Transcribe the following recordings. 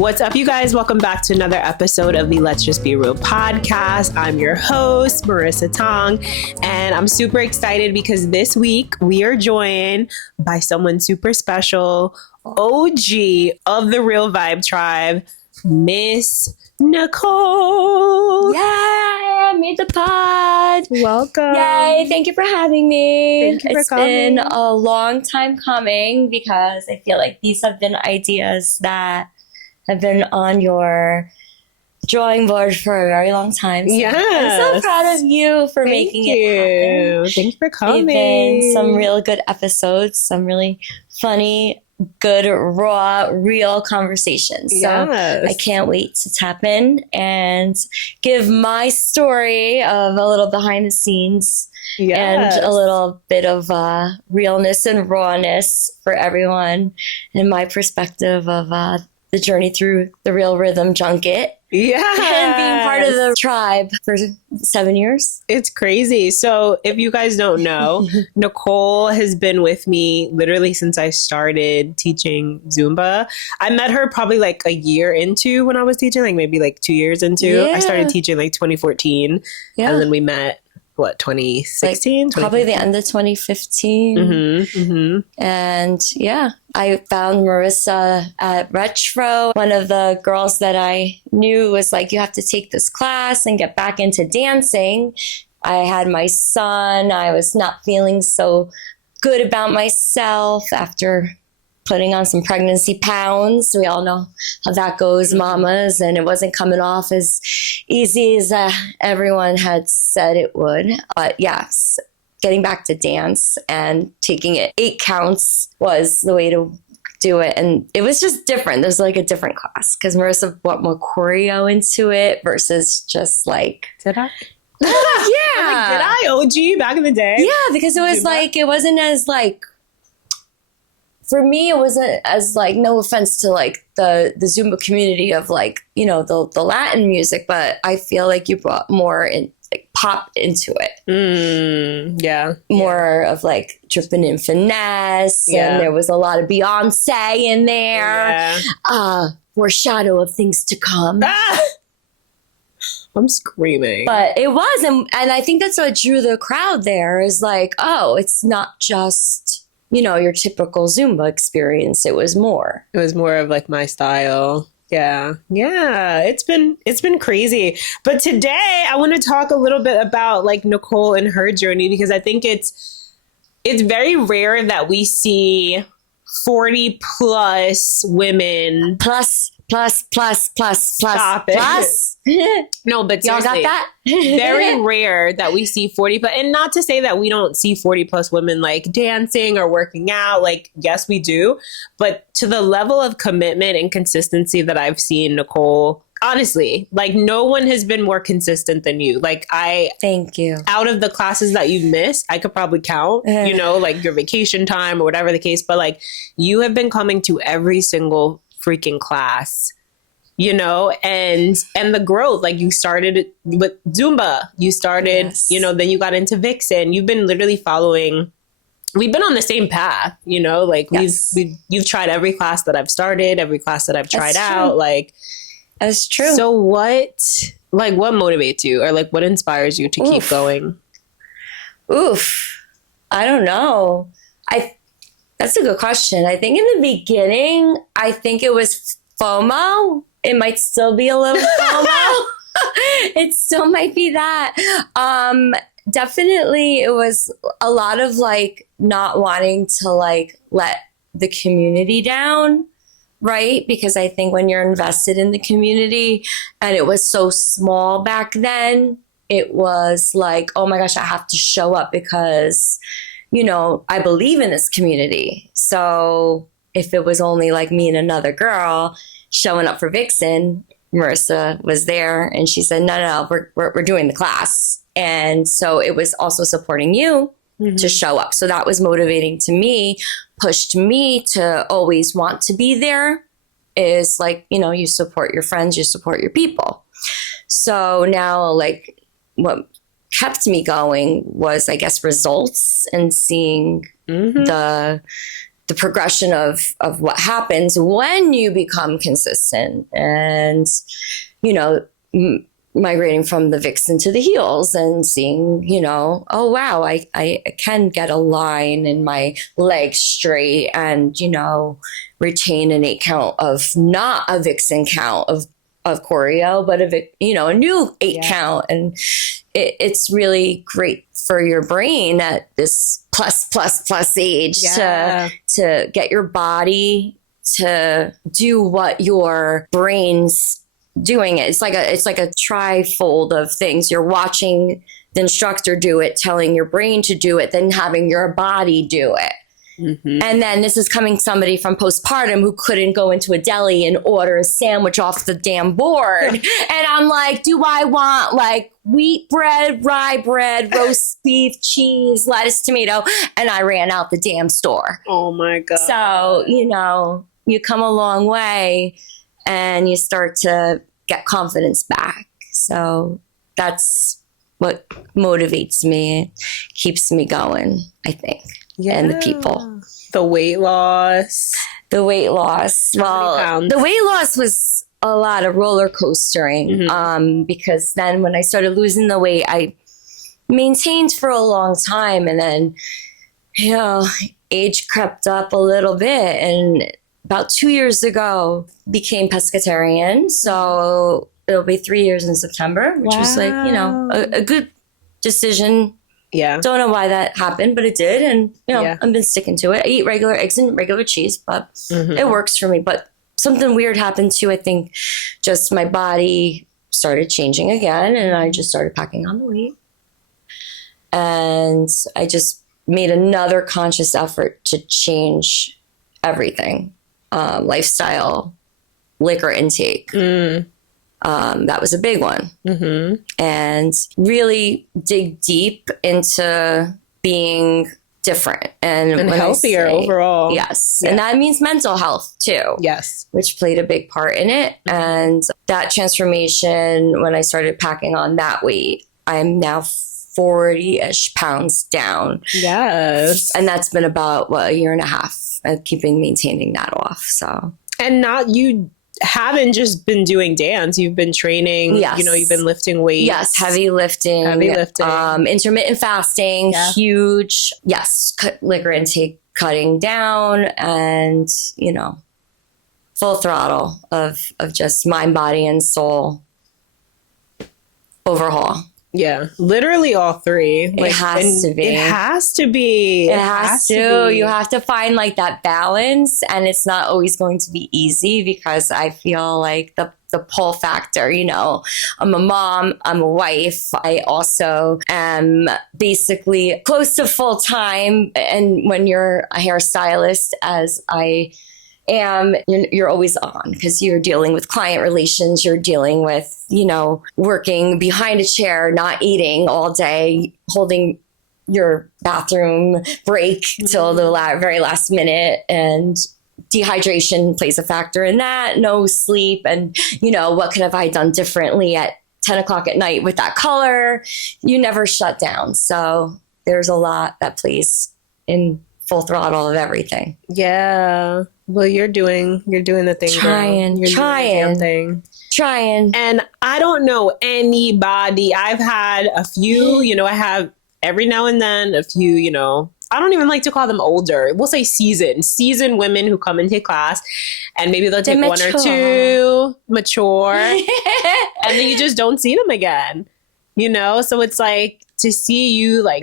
What's up, you guys? Welcome back to another episode of the Let's Just Be Real podcast. I'm your host, Marissa Tong, and I'm super excited because this week we are joined by someone super special, OG of the Real Vibe Tribe, Miss Nicole. Yay, I made the pod. Welcome. Yay, thank you for having me. Thank you for coming. It's been a long time coming because I feel like these have been ideas that have been on your drawing board for a very long time. So yes. I'm so proud of you for making it happen. Thank you for coming. They've been some real good episodes, some really funny, good, raw, real conversations. So I can't wait to tap in and give my story of a little behind the scenes and a little bit of realness and rawness for everyone and my perspective of the journey through the Real Rhythm Junket. Yeah. And being part of the tribe for 7 years. It's crazy. So if you guys don't know, Nicole has been with me literally since I started teaching Zumba. I met her probably like a year into when I was teaching, like maybe like 2 years into. Yeah. I started teaching like 2014. Yeah. And then we met, 2016? Like probably the end of 2015. And yeah, I found Marissa at Retro. One of the girls that I knew was like, you have to take this class and get back into dancing. I had my son. I was not feeling so good about myself after putting on some pregnancy pounds. We all know how that goes, mamas, and it wasn't coming off as easy as everyone had said it would. But yes, getting back to dance and taking it 8 counts was the way to do it. And it was just different. There's like a different class because Marissa brought more choreo into it versus just like... Did I? Yeah. Like, did I OG back in the day? Yeah, because it was like, it wasn't as like... For me, it wasn't as like, no offense to like the Zumba community of like, you know, the Latin music, but I feel like you brought more in like pop into it. Yeah. More of like dripping in finesse. Yeah. And there was a lot of Beyonce in there. Yeah. Foreshadow of things to come. I'm screaming. But it was. And I think that's what drew the crowd there is like, oh, it's not just... you know, your typical Zumba experience. It was more of like my style. Yeah. It's been crazy. But today I want to talk a little bit about like Nicole and her journey, because I think it's very rare that we see 40 plus women plus. Stop it. Plus. No, but y'all got that? Very rare that we see 40 plus, and not to say that we don't see 40 plus women like dancing or working out. Like, yes, we do. But to the level of commitment and consistency that I've seen Nicole, honestly, like no one has been more consistent than you. Like thank you. Out of the classes that you've missed, I could probably count, you know, like your vacation time or whatever the case. But like you have been coming to every single freaking class, you know, and the growth, like you started with Zumba, you started, you know, then you got into Vixen. You've been literally following, we've been on the same path, you know, like you've tried every class that I've started, every class that I've tried out. Like, that's true. So what motivates you, or like what inspires you to keep going? I don't know. That's a good question. I think in the beginning, I think it was FOMO. It might still be a little FOMO. It still might be that. Definitely, it was a lot of like not wanting to like let the community down, right? Because I think when you're invested in the community, and it was so small back then, it was like, oh my gosh, I have to show up because... you know, I believe in this community. So if it was only like me and another girl showing up for Vixen, Marissa was there and she said, no, we're doing the class. And so it was also supporting you to show up. So that was motivating to me, pushed me to always want to be there. Is like, you know, you support your friends, you support your people. So now like what kept me going was, I guess, results and seeing the the progression of what happens when you become consistent and, you know, migrating from the vixen to the heels and seeing, you know, oh, wow, I can get a line in my legs straight and, you know, retain an 8 count of not a vixen count of choreo, but a new 8 count. And it's really great for your brain at this plus age to get your body to do what your brain's doing. It's like a trifold of things. You're watching the instructor do it, telling your brain to do it, then having your body do it. Mm-hmm. And then this is coming somebody from postpartum who couldn't go into a deli and order a sandwich off the damn board. And I'm like, do I want like wheat bread, rye bread, roast beef, cheese, lettuce, tomato? And I ran out the damn store. Oh my God. So, you know, you come a long way and you start to get confidence back. So that's what motivates me, keeps me going, I think. Yeah. And the people. The weight loss. Well, the weight loss was a lot of roller coastering, because then when I started losing the weight, I maintained for a long time. And then, you know, age crept up a little bit. And about 2 years ago, became pescatarian. So it'll be 3 years in September, which was like, you know, a good decision. Yeah. Don't know why that happened, but it did. And, you know, I've been sticking to it. I eat regular eggs and regular cheese, but it works for me. But something weird happened too. I think just my body started changing again and I just started packing on the weight. And I just made another conscious effort to change everything. Lifestyle, liquor intake. That was a big one. And really dig deep into being different and healthier overall. Yes. Yeah. And that means mental health too. Yes. Which played a big part in it. And that transformation, when I started packing on that weight, I'm now 40-ish pounds down. Yes. And that's been about a year and a half of maintaining that off. So, and you haven't just been doing dance. You've been training. Yes. You know, you've been lifting weights. Yes. Heavy lifting. Intermittent fasting. Yeah. Huge. Yes. Liquor intake cutting down and, you know, full throttle of just mind, body, and soul overhaul. Yeah, literally all three. It has to be. It has to be. It has to. You have to find like that balance, and it's not always going to be easy because I feel like the pull factor, you know, I'm a mom, I'm a wife. I also am basically close to full time. And when you're a hairstylist, as I am, you're always on because you're dealing with client relations. You're dealing with, you know, working behind a chair, not eating all day, holding your bathroom break till the very last minute. And dehydration plays a factor in that. No sleep. And, you know, what could have I done differently at 10 o'clock at night with that color? You never shut down. So there's a lot that plays in full throttle of everything. Yeah. Well, you're doing the thing. Trying. Doing the damn thing. Trying. And I don't know anybody. I've had a few, you know, I have every now and then a few, you know, I don't even like to call them older. We'll say seasoned women who come and take class and maybe they'll take one or two, mature, and then you just don't see them again, you know? So it's like to see you like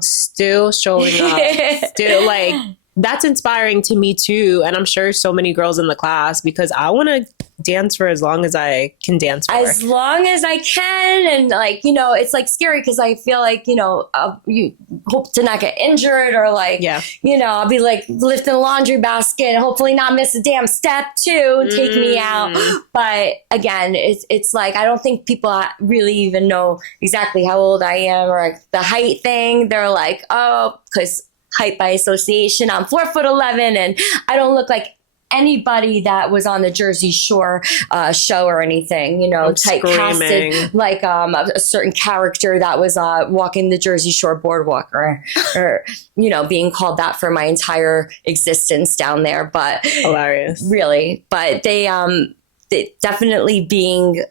still showing up, still like, that's inspiring to me too. And I'm sure so many girls in the class, because I want to dance for as long as I can dance for. As long as I can. And like, you know, it's like scary because I feel like, you know, you hope to not get injured or like, you know, I'll be like lifting a laundry basket and hopefully not miss a damn step too, take me out. But again, it's like, I don't think people really even know exactly how old I am or like the height thing. They're like, oh, because height by association, I'm 4'11" and I don't look like anybody that was on the Jersey Shore show or anything, you know, typecasted like a certain character that was walking the Jersey Shore boardwalk or you know, being called that for my entire existence down there. But hilarious, really. But they definitely being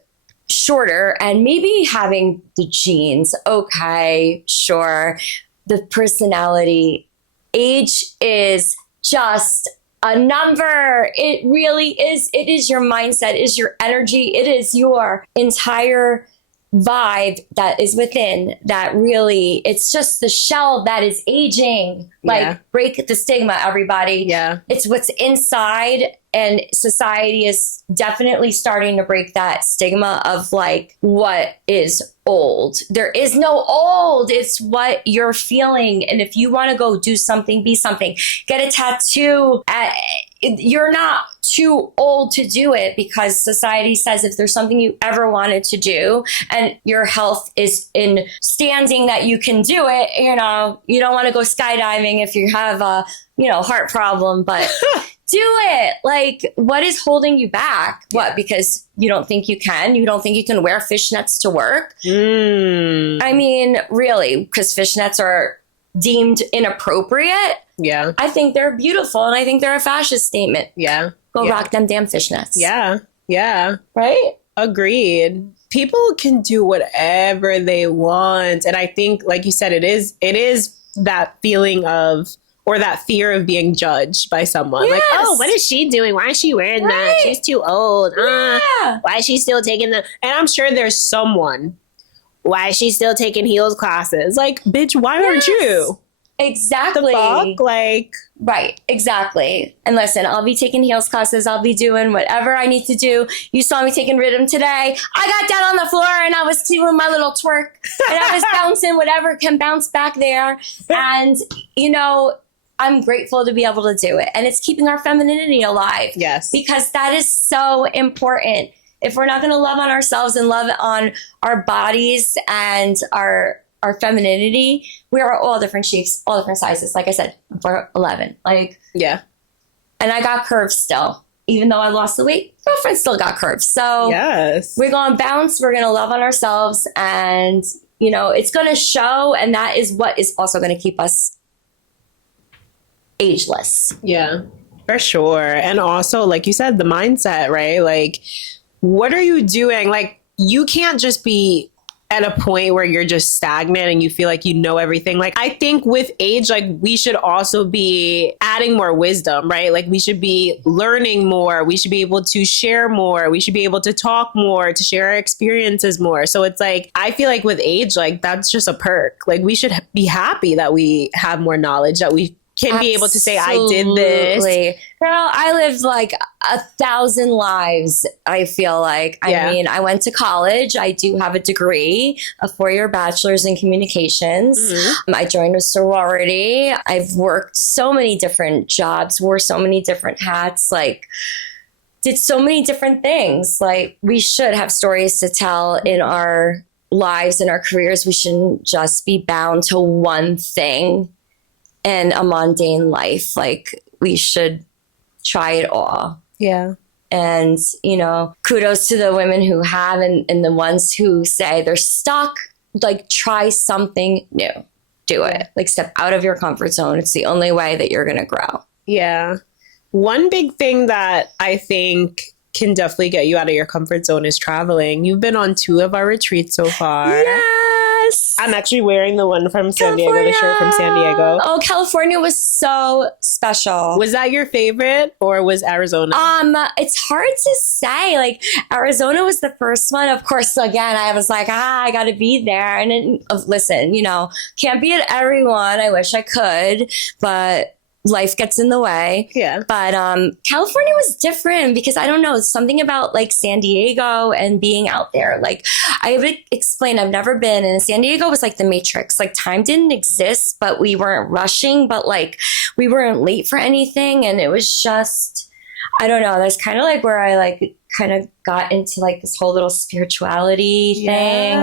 shorter and maybe having the genes. Okay, sure. The personality, age is just a number. It really is. It is your mindset, it is your energy. It is your entire vibe that is within that. Really, it's just the shell that is aging. Like, break the stigma, everybody. Yeah. It's what's inside. And society is definitely starting to break that stigma of like, what is old? There is no old. It's what you're feeling. And if you want to go do something, be something, get a tattoo. You're not too old to do it, because society says if there's something you ever wanted to do and your health is in standing that you can do it, you know, you don't want to go skydiving if you have a, you know, heart problem, but do it. Like, what is holding you back? What? Because you don't think you can? You don't think you can wear fishnets to work? I mean, really, because fishnets are deemed inappropriate. Yeah. I think they're beautiful, and I think they're a fascist statement. Yeah. Go rock them damn fishnets. Yeah. Yeah. Right? Agreed. People can do whatever they want. And I think, like you said, it is that feeling of, or that fear of being judged by someone. Yes. Like, oh, what is she doing? Why is she wearing that? She's too old. Why is she still taking the... And I'm sure there's someone. Why is she still taking heels classes? Like, bitch, why aren't you? Exactly. The fuck? Like... Right, exactly. And listen, I'll be taking heels classes. I'll be doing whatever I need to do. You saw me taking rhythm today. I got down on the floor and I was doing my little twerk. And I was bouncing whatever can bounce back there. And, you know... I'm grateful to be able to do it. And it's keeping our femininity alive. Yes. Because that is so important. If we're not going to love on ourselves and love on our bodies and our femininity, we are all different shapes, all different sizes. Like I said, I'm 4'11". Like, yeah. And I got curves still. Even though I lost the weight, girlfriend still got curves. So yes, we're going to bounce. We're going to love on ourselves. And, you know, it's going to show. And that is what is also going to keep us ageless. Yeah, for sure. And also, like you said, the mindset, right? Like, what are you doing? Like, you can't just be at a point where you're just stagnant and you feel like you know everything. Like, I think with age, like, we should also be adding more wisdom, right? Like, we should be learning more. We should be able to share more. We should be able to talk more, to share our experiences more. So it's like, I feel like with age, like, that's just a perk. Like, we should be happy that we have more knowledge, that we can be able to say, I did this. Girl, I lived like 1,000 lives, I feel like. I mean, I went to college. I do have a degree, a 4-year bachelor's in communications. Mm-hmm. I joined a sorority. I've worked so many different jobs, wore so many different hats, like did so many different things. Like, we should have stories to tell in our lives, in our careers. We shouldn't just be bound to one thing and a mundane life. Like, we should try it all. Yeah. And, you know, kudos to the women who have and the ones who say they're stuck. Like, try something new. Do it. Like, step out of your comfort zone. It's the only way that you're going to grow. Yeah. One big thing that I think can definitely get you out of your comfort zone is traveling. You've been on 2 of our retreats so far. Yes. I'm actually wearing the one from San Diego, the shirt from San Diego. Oh, California was so special. Was that your favorite, or was Arizona? It's hard to say. Like, Arizona was the first one. Of course, again, I was like, I got to be there. And then, listen, you know, can't be at everyone. I wish I could, but life gets in the way. Yeah. But California was different because, I don't know, something about like San Diego and being out there. Like, I would explain, I've never been, and San Diego was like the Matrix. Like, time didn't exist, but we weren't rushing, but like we weren't late for anything. And it was just, I don't know, that's kind of like where I like kind of got into like this whole little spirituality thing.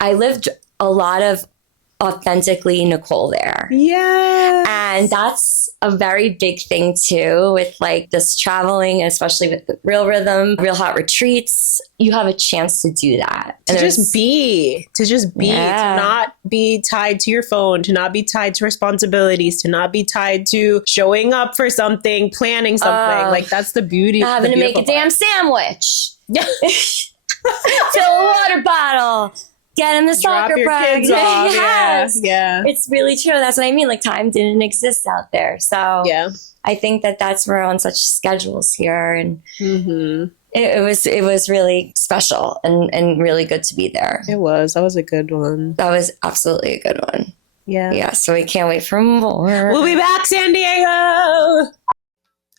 I lived a lot of authentically Nicole there. Yeah. And that's a very big thing too with like this traveling, especially with the Real Rhythm, Real Hot Retreats. You have a chance to do that. To just be, Yeah. to not be tied to your phone, to not be tied to responsibilities, to not be tied to showing up for something, planning something. Like that's the beauty. Having to make a damn sandwich. Fill a water bottle. Get in the soccer practice. Yes. Yeah. It's really true. That's what I mean. Like time didn't exist out there. So yeah. I think that that's we're on such schedules here, and it was really special and really good to be there. It was. That was a good one. That was absolutely a good one. Yeah. Yeah. So we can't wait for more. We'll be back, San Diego.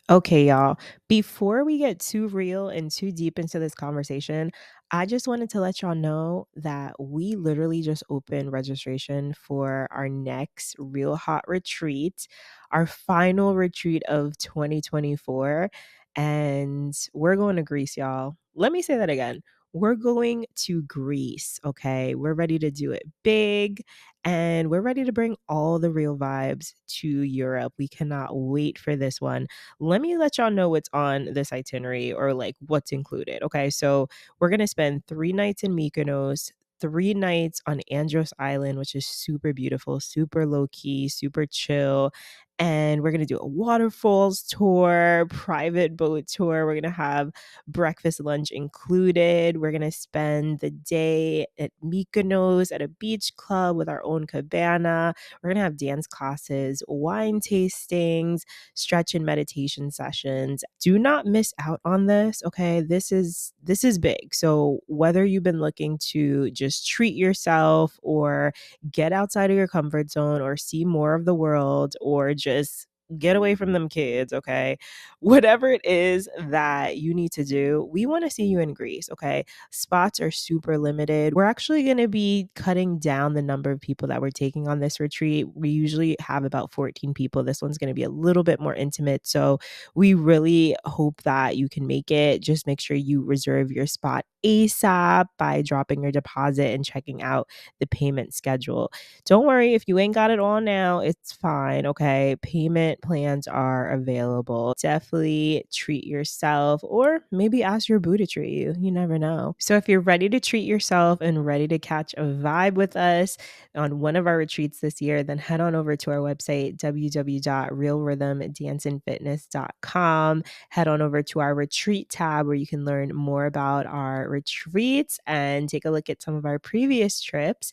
Okay, y'all. Before we get too real and too deep into this conversation, I just wanted to let y'all know that we literally just opened registration for our next Real Hot retreat, our final retreat of 2024. And we're going to Greece, y'all. Let me say that again. We're going to Greece, okay? We're ready to do it big and we're ready to bring all the real vibes to Europe. We cannot wait for this one. Let me let y'all know what's on this itinerary or like what's included, okay? So we're going to spend 3 nights in Mykonos, 3 nights on Andros Island, which is super beautiful, super low key, super chill. And we're going to do a waterfalls tour, private boat tour. We're going to have breakfast, lunch included. We're going to spend the day at Mykonos at a beach club with our own cabana. We're going to have dance classes, wine tastings, stretch and meditation sessions. Do not miss out on this, okay? This is big. So whether you've been looking to just treat yourself or get outside of your comfort zone or see more of the world or just get away from them kids, okay? Whatever it is that you need to do, we want to see you in Greece, okay? Spots are super limited. We're actually going to be cutting down the number of people that we're taking on this retreat. We usually have about 14 people. This one's going to be a little bit more intimate. So we really hope that you can make it. Just make sure you reserve your spot ASAP by dropping your deposit and checking out the payment schedule. Don't worry if you ain't got it all now, it's fine, okay? Payment plans are available. Definitely treat yourself or maybe ask your boo to treat you. You never know. So if you're ready to treat yourself and ready to catch a vibe with us on one of our retreats this year, then head on over to our website, www.realrhythmdancingfitness.com. Head on over to our retreat tab where you can learn more about our retreats and take a look at some of our previous trips.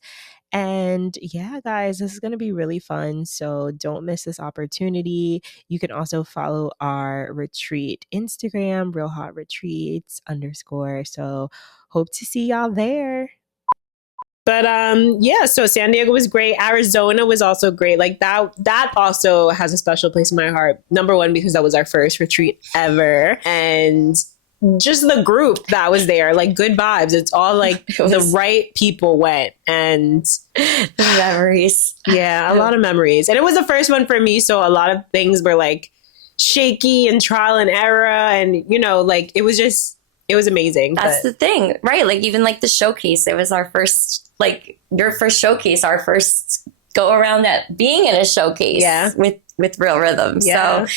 And yeah, guys, this is going to be really fun. So don't miss this opportunity. You can also follow our retreat Instagram, Real Hot Retreats _ So hope to see y'all there. But yeah, so San Diego was great. Arizona was also great. Like that also has a special place in my heart. Number one, because that was our first retreat ever. And just the group that was there, like good vibes. It's all like the right people went and memories. Yeah, a lot of memories. And it was the first one for me. So a lot of things were like shaky and trial and error. And, you know, like it was amazing. That's the thing, right? Like even like the showcase, it was our first, like your first showcase, our first go around at being in a showcase with Real Rhythm. Yeah. So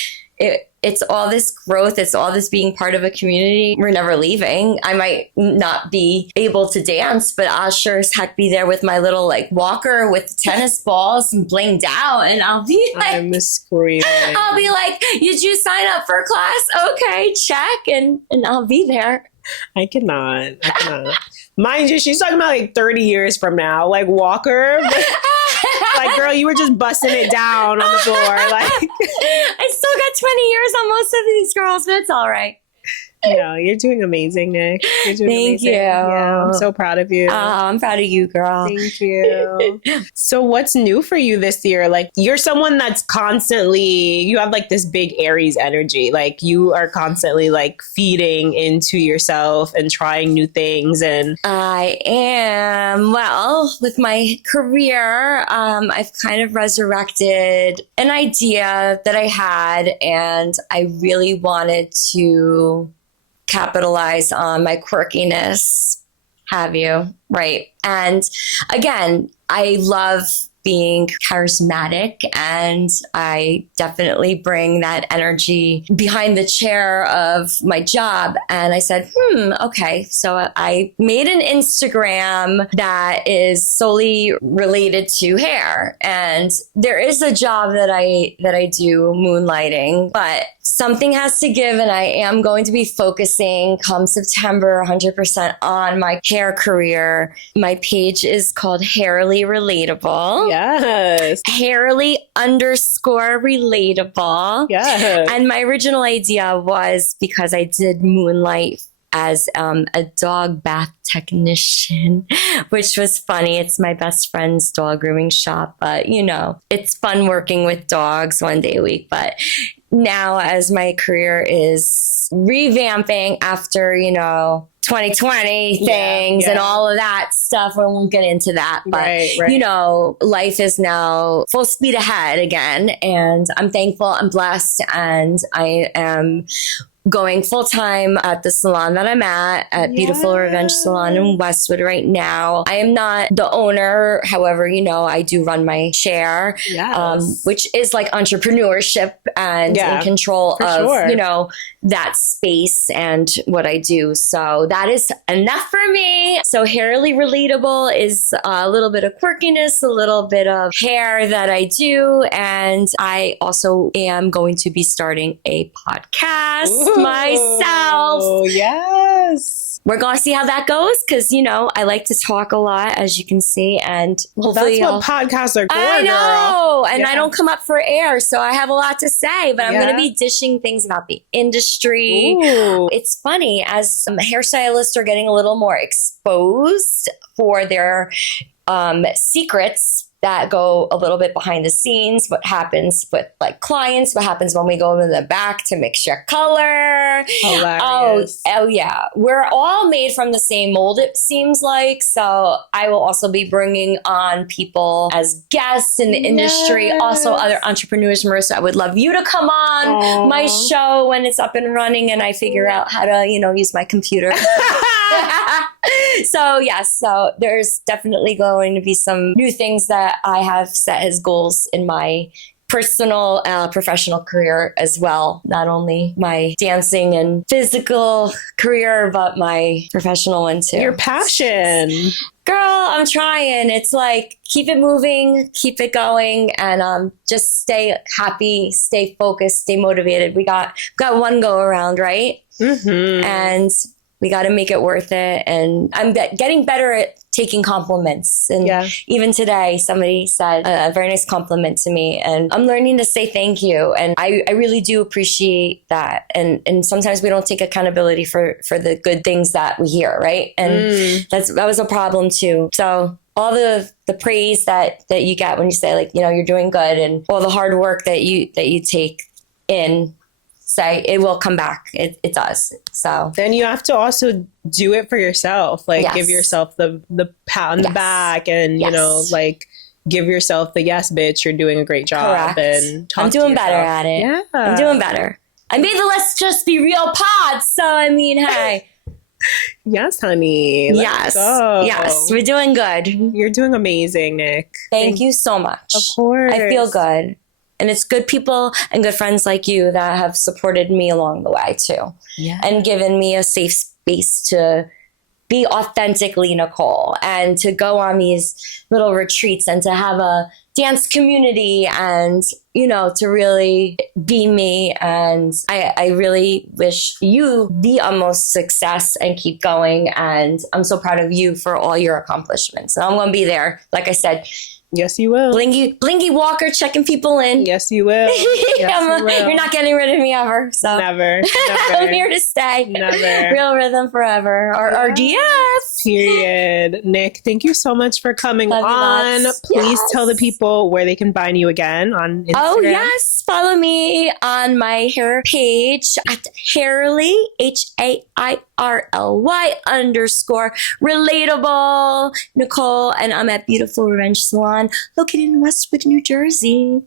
it's all this growth. It's all this being part of a community. We're never leaving. I might not be able to dance, but I'll sure as heck be there with my little like walker with tennis balls and blinged out. And I'll be like, I'm screaming. I'll be like, did you sign up for class? Okay, check. And I'll be there. I cannot. Mind you, she's talking about like 30 years from now, like walker. Like, girl, you were just busting it down on the floor. Like, I still got 20 years on most of these girls, but it's all right. No, you're doing amazing, Nick. You're doing Thank amazing. you. Yeah, I'm so proud of you. I'm proud of you, girl. Thank you. So what's new for you this year? Like, you're someone that's constantly, you have like this big Aries energy. Like, you are constantly like feeding into yourself and trying new things. And I am, well, with my career, I've kind of resurrected an idea that I had, and I really wanted to capitalize on my quirkiness, have you, right? And again, I love being charismatic, and I definitely bring that energy behind the chair of my job. And I said, okay. So I made an Instagram that is solely related to hair. And there is a job that I do, moonlighting, but something has to give, and I am going to be focusing come September 100% on my hair career. My page is called Hairly Relatable. Yes. Hairly _ relatable. Yes. And my original idea was because I did moonlight as a dog bath technician, which was funny. It's my best friend's dog grooming shop, but you know, it's fun working with dogs 1 day a week. But now, as my career is revamping after, 2020 things and all of that stuff, we won't get into that. But, right. Life is now full speed ahead again. And I'm thankful, I'm blessed, and I am going full-time at the salon that I'm at Beautiful Revenge Salon in Westwood right now. I am not the owner. However, I do run my share, which is like entrepreneurship and in control of, that space and what I do. So that is enough for me. So Hairly Relatable is a little bit of quirkiness, a little bit of hair that I do. And I also am going to be starting a podcast myself. Oh, yes. We're going to see how that goes because, I like to talk a lot, as you can see. And hopefully that's what podcasts are for, I know. girl. And I don't come up for air, so I have a lot to say. But I'm going to be dishing things about the industry. Ooh. It's funny, as hairstylists are getting a little more exposed for their secrets that go a little bit behind the scenes, what happens with like clients, what happens when we go in the back to mix your color. Hilarious. Oh yeah. We're all made from the same mold, it seems like. So I will also be bringing on people as guests in the industry, also other entrepreneurs. Marissa, I would love you to come on my show when it's up and running and I figure out how to, use my computer. So yes, so there's definitely going to be some new things that I have set as goals in my personal, professional career as well. Not only my dancing and physical career, but my professional one too. Your passion. Girl, I'm trying. It's like, keep it moving, keep it going, and just stay happy, stay focused, stay motivated. We got one go around, right? Mm-hmm. And we got to make it worth it. And I'm getting better at taking compliments. And even today, somebody said a very nice compliment to me. And I'm learning to say thank you. And I really do appreciate that. And sometimes we don't take accountability for the good things that we hear, right? And that was a problem too. So all the praise that you get when you say, like, you're doing good, and all the hard work that you take in, say it will come back. It does. So then you have to also do it for yourself. Like give yourself the pat on the back, and like give yourself the yes, bitch, you're doing a great job. Correct. And I'm doing better at it. Yeah. I'm doing better. I made the Let's Just Be Real pod. So I mean, hey. Yes, honey. Let's go. Yes, we're doing good. You're doing amazing, Nick. Thank you so much. Of course. I feel good. And it's good people and good friends like you that have supported me along the way too. Yeah. And given me a safe space to be authentically Nicole, and to go on these little retreats, and to have a dance community, and, to really be me. And I really wish you the utmost success and keep going. And I'm so proud of you for all your accomplishments. And I'm going to be there. Like I said, yes, you will. Blingy Walker checking people in. Yes, you will. Yes, you will. You're not getting rid of me ever. So Never. I'm here to stay. Never. Real rhythm forever. RRDF. Period. Nick, thank you so much for coming on. Please tell the people where they can find you again on Instagram. Oh, yes. Follow me on my hair page at Hairly, HAIRLY _ relatable Nicole. And I'm at Beautiful Revenge Salon, located in Westwood, New Jersey.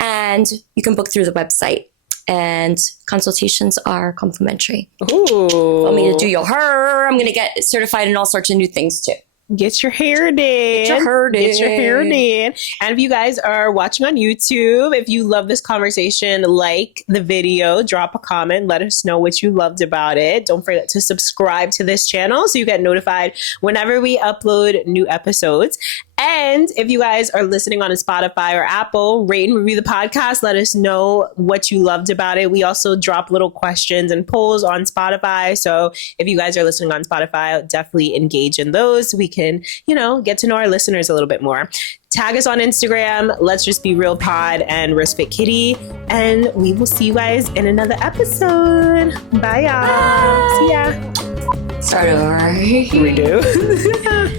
And you can book through the website. And consultations are complimentary. Ooh. Want me to do your hair? I'm going to get certified in all sorts of new things too. Get your hair did. Get your hair did. And if you guys are watching on YouTube, if you love this conversation, like the video, drop a comment, let us know what you loved about it. Don't forget to subscribe to this channel so you get notified whenever we upload new episodes. And if you guys are listening on a Spotify or Apple, rate and review the podcast. Let us know what you loved about it. We also drop little questions and polls on Spotify. So if you guys are listening on Spotify, definitely engage in those so we can, get to know our listeners a little bit more. Tag us on Instagram. Let's Just Be Real Pod and Respect Kitty. And we will see you guys in another episode. Bye, y'all. Bye. See ya. Start over. We do.